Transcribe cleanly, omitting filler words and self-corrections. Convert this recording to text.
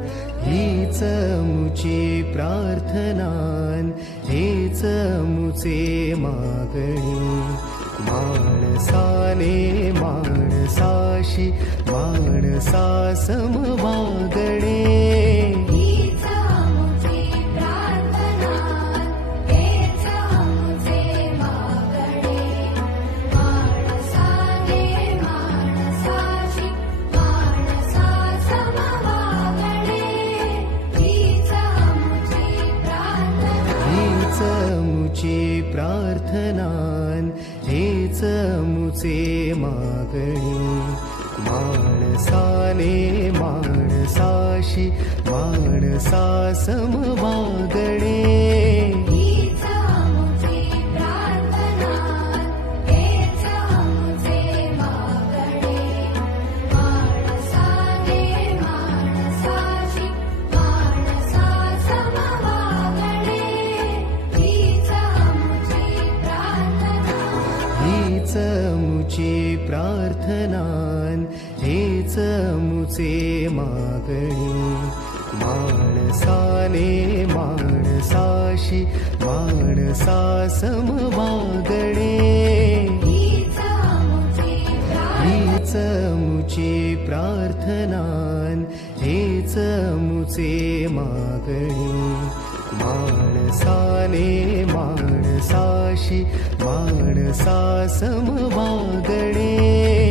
हीच मुची प्रार्थनान, हेच मुचे मागणी. माणसाने माणसाशी माणसा सम वागणे. मुची प्रार्थनान, हेच मुचे मागणी. माणसाने माणसाशी माणसा सम वागणे. हीच मुची प्रार्थनान, हेच मुचे मागणी. माणसाने माणसाशी माणसा सम वागणे. हीच मुची प्रार्थनान, हेच मुचे मागणी. माणसाने माणसाशी माणसा सम वागणे.